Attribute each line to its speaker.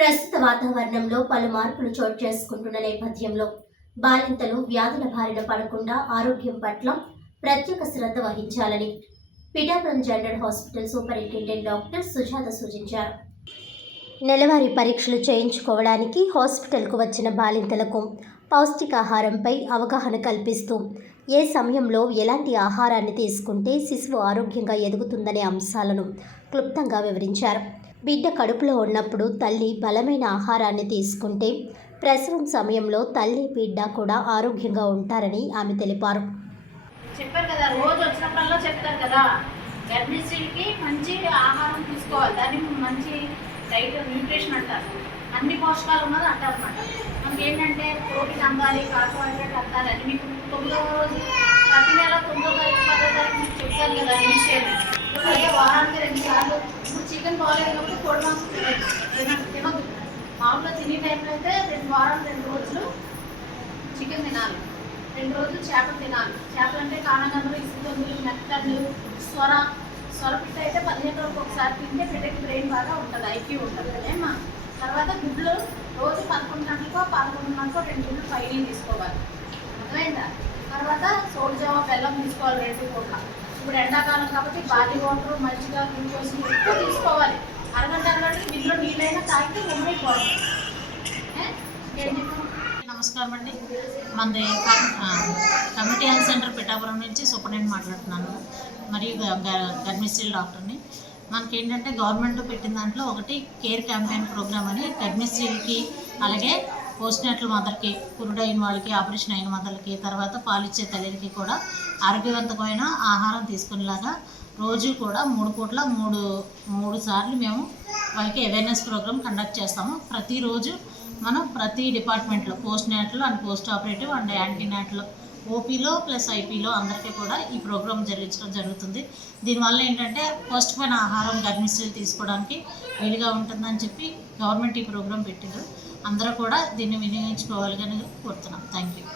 Speaker 1: ప్రస్తుత వాతావరణంలో పలు మార్పులు చోటు చేసుకుంటున్న నేపథ్యంలో బాలింతలు వ్యాధుల బారిన పడకుండా ఆరోగ్యం పట్ల ప్రత్యేక శ్రద్ధ వహించాలని Pithapuram general hospital superintendent doctor Sujatha సూచించారు. నెలవారీ పరీక్షలు చేయించుకోవడానికి హాస్పిటల్కు వచ్చిన బాలింతలకు పౌష్టికాహారంపై అవగాహన కల్పిస్తూ ఏ సమయంలో ఎలాంటి ఆహారాన్ని తీసుకుంటే శిశువు ఆరోగ్యంగా ఎదుగుతుందనే అంశాలను క్లుప్తంగా వివరించారు. బిడ్డ కడుపులో ఉన్నప్పుడు తల్లి బలమైన ఆహారాన్ని తీసుకుంటే ప్రసవం సమయంలో తల్లి బిడ్డ కూడా ఆరోగ్యంగా ఉంటారని ఆమె తెలిపారు.
Speaker 2: చెప్పారు కదా రోజు వచ్చినప్పుడల్లా చెప్తారు కదా గర్భిణీకి మంచి ఆహారం తీసుకోవాలి. దాన్ని మంచి డైట్ న్యూట్రిషన్ అంటారు. అన్ని పోషకాలు ఉన్నది అంటారు అనమాట మనకి ఏంటంటే ప్రోటీన్ అందాలి కార్బోహైడ్రేట్ అందాలి అని మీకు తొమ్మిదవ రోజు ప్రతి నెల తొమ్మిదో తారీఖు పదో తారీఖు మీకు చెప్తారు కదా ఈ విషయాలు అలాగే వారానికి రెండు సార్లు ఇప్పుడు చికెన్ బాగాలేదు కాబట్టి కోడి మాంసం తినొద్దు తిన- తినొద్దు మామూలుగా టైంలో అయితే రెండు వారాలు రెండు రోజులు చికెన్ తినాలి. రెండు రోజులు చేపలు తినాలి. చేపలు అంటే కానగందులు ఇసుకలు మెత్తలు స్వర స్వరపిట్ట అయితే పదిహేను రోజులకు ఒకసారి తింటే బిడ్డకి బ్రెయిన్ బాగా ఉంటుంది ఐక్యూ ఉంటుంది కదేమా తర్వాత గుడ్లు రోజు పదకొండు గంటలకో పదకొండు గంటలకో రెండు గుడ్లు పైన తీసుకోవాలి. అర్థమైందా? తర్వాత సోడిజావ బెల్లం తీసుకోవాలి రెండు పూట్ల. ఇప్పుడు ఎండాకాలం కాబట్టి బాడీ వాటర్ మంచిగా గ్లూకోజ్ ఎక్కువ తీసుకోవాలి. అరగంట అరగంట దీంట్లో నీళ్ళైనా తాగితే ఉమ్మైపోవాలి నమస్కారం అండి. మనది కమ్యూనిటీ హెల్త్ సెంటర్ పిఠాపురం నుంచి సూపరింటెండెంట్ మాట్లాడుతున్నాను. మరియు గ- డాక్టర్ని. మనకి ఏంటంటే గవర్నమెంట్ పెట్టిన దాంట్లో ఒకటి కేర్ క్యాంపెయిన్ ప్రోగ్రామ్ అని గర్భిణీస్త్రీలకి అలాగే పోస్ట్ నేటల్ మదర్కి కురుడైన వాళ్ళకి ఆపరేషన్ అయిన మదర్లకి తర్వాత పాలిచ్చే తల్లికి కూడా ఆరోగ్యవంతమైన ఆహారం తీసుకునేలాగా రోజు కూడా మూడు పూట్ల మూడు మూడు సార్లు మేము వాళ్ళకి అవేర్నెస్ ప్రోగ్రామ్ కండక్ట్ చేస్తాము. ప్రతిరోజు మనం ప్రతి డిపార్ట్మెంట్లో post natal and post operative and antenatal ఓపీలో plus ఐపీలో అందరికీ కూడా ఈ ప్రోగ్రామ్ జరిగించడం జరుగుతుంది. దీనివల్ల ఏంటంటే ఫస్ట్ పైన ఆహారం గర్భిణీలు తీసుకోవడానికి వీలుగా ఉంటుందని చెప్పి గవర్నమెంట్ ఈ ప్రోగ్రామ్ పెట్టారు అందరూ కూడా దీన్ని వినియోగించుకోవాలని కోరుతున్నాం. Thank you